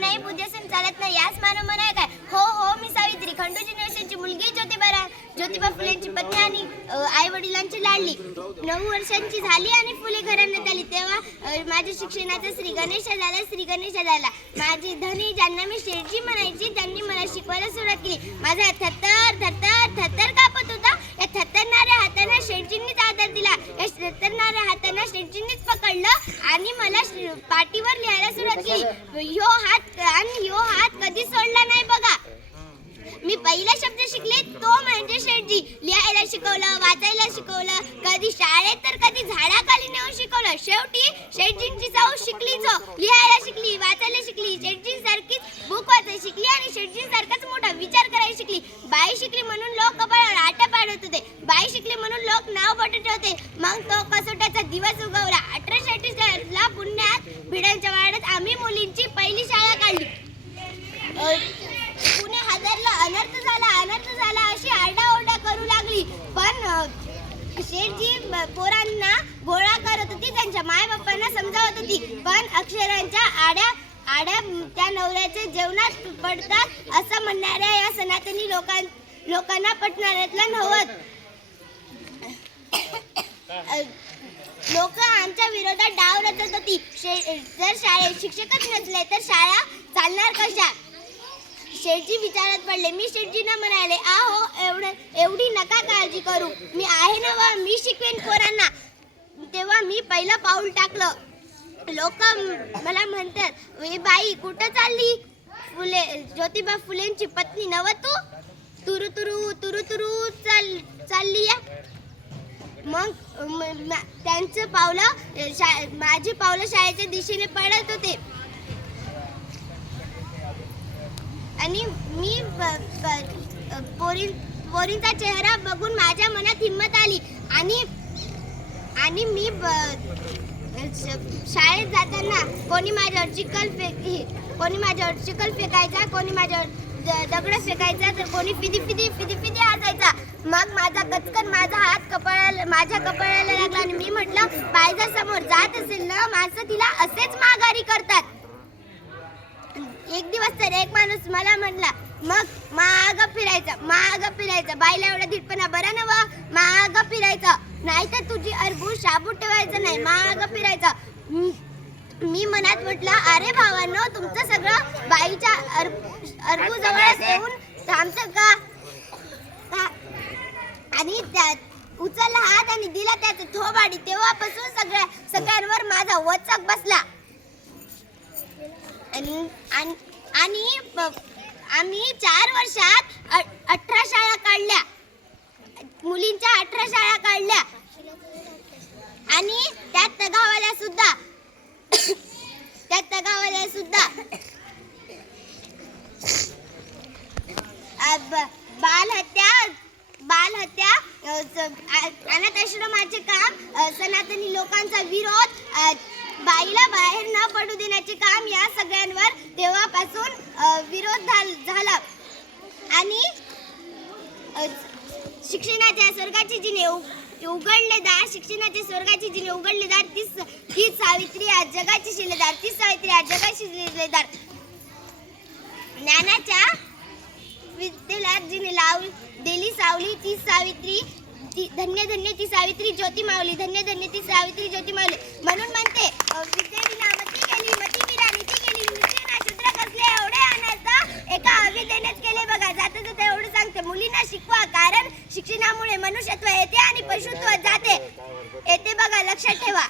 नाही बुद्धीसून चालत नाही यास मानव म्हणाय काय. हो हो मी सावित्री खंडूजी निवसांची मुलगी ज्योतिबा फुलेंची पत्नी आणि आई वडिलांची लाडली. 9 वर्षांची झाली आणि फुले घराण्यात आली तेव्हा माझ्या शिक्षणाचा श्री गणेश झाला. माझी धनी ज्यांना मी शेठजी म्हणायची त्यांनी मला शिकवायला सुरुवात केली. माझा थत्तर कापत होता. या थत्तरणाऱ्या हाताने शेठजींनीच आधार दिला. या थत्तरणाऱ्या हाताने शेठजींनीच पकडलं आणि मला पाटीवर लिहायला सुरुवात केली. ह्यो हात कधी सोडला नाही बघा. मी पहिला शब्द शिकले तो म्हणजे शेठजी. लिहायला शिकवलं, वाचायला शिकवलं, कधी शाळेत तर कधी झाडाखाली नेऊन शिकवलं. शेवटी शेठजींची जाऊ शिकलीच. लिहायला शिकली, वाचायला शिकली, शेठजींसारखीच बुक वाचायला शिकली आणि शेठजींसारखाच मोठा विचार करायला शिकली. बाई शिकली म्हणून लोक कपाळावर आट्या पाडत होते. बाई शिकली म्हणून लोक नाव पटत होते. मग तो कसोट्याचा दिवस उगवला. 1838 ला पुण्यात भिडांच्या वाड्यात आम्ही मुलींची पहिली शाळा काढली. पुणे हादरला, अनर्थ झाला अशी आरडाओरडा करू लागली. पण शेठजी पोरांना गोळा करत होती, त्यांच्या माय बापांना समजावत होती. पण अक्षरांच्या आड्या त्या नवऱ्याच्या जेवणात पडतात असं म्हणणाऱ्या या सनातनी लोकांना पटणाऱ्यातलं नव्हतं. लोक आमच्या विरोधात डाव रचत होती. जर शाळेत शिक्षकच नसले तर शाळा चालणार कशा. शेठजी विचारात पडले. मी शेठजींना म्हणाले, आहो एवढी नका काळजी करू, मी आहे ना वा, मी शिकवेन पोरांना. तेव्हा मी पहिलं पाऊल टाकलं. लोक मला म्हणतात, ए बाई कुठं चालली? ज्योतिबा फुलेंची पत्नी नव तू? तुरु चालली या. मग त्यांचं पावलं माझी पावलं शाळेच्या दिशेने पडत होते आणि मी पोरींचा चेहरा बघून माझ्या मनात हिंमत आली आणि मी शाळेत जाताना कोणी माझ्यावर चिखल फेकायचा, कोणी माझ्यावर दगड फेकायचा, तर कोणी फिदी हसायचा. मग माझा कचकन माझ्या कपाळाला लागला आणि मी म्हटलं, बाईजा समोर जात असेल ना माणसं तिला असेच माघारी करतात. एक दिवस तर एक माणूस मला म्हटला, मग माग फिरायचं बाईला एवढा धीटपणा बरा नवा. माग फिरायचं नाहीतर तुझी अरबू शाबू ठेवायचं नाही, माग फिरायचं. मी मनात म्हटलं, अरे भावांनो तुमचं सगळं बाईच्या अरबू जवळ येऊन थांबतं का. आणि उचलला हात आणि दिला त्याचे थोबाडी. तेव्हापासून सगळ्यांवर माझा वचक बसला. आणि आम्ही 4 वर्षात 18 शाळा काढल्या, मुलींच्या 18 शाळा काढल्या. आणि त्यात तगावाल्या सुद्धा बालहत्या अनाथ आश्रमाचे काम, सनातनी लोकांचा विरोध, बाईला बाहेर न पडू देण्याचे काम, या सगळ्यांवर तेव्हापासून विरोध झाला. आणि शिक्षणाच्या स्वर्गाची जिने उघडले दार तीच सावित्री आज जगाची शिलेदार. ज्ञानाच्या विद्येला जिने दिली सावली ती सावित्री. धन्य ती सावित्री ज्योती माऊली. ती सावित्री ज्योती माऊली. म्हणून म्हणते, विद्येने मती केली, मती विना नीती केली, नीतीने शूद्र कसले एवढे अनर्थ एका अविद्येनेच केले बघा. जाता एवढं सांगते, मुलींना शिकवा, कारण शिक्षणामुळे मनुष्यत्व येते आणि पशुत्व जाते. येते बघा, लक्षात ठेवा.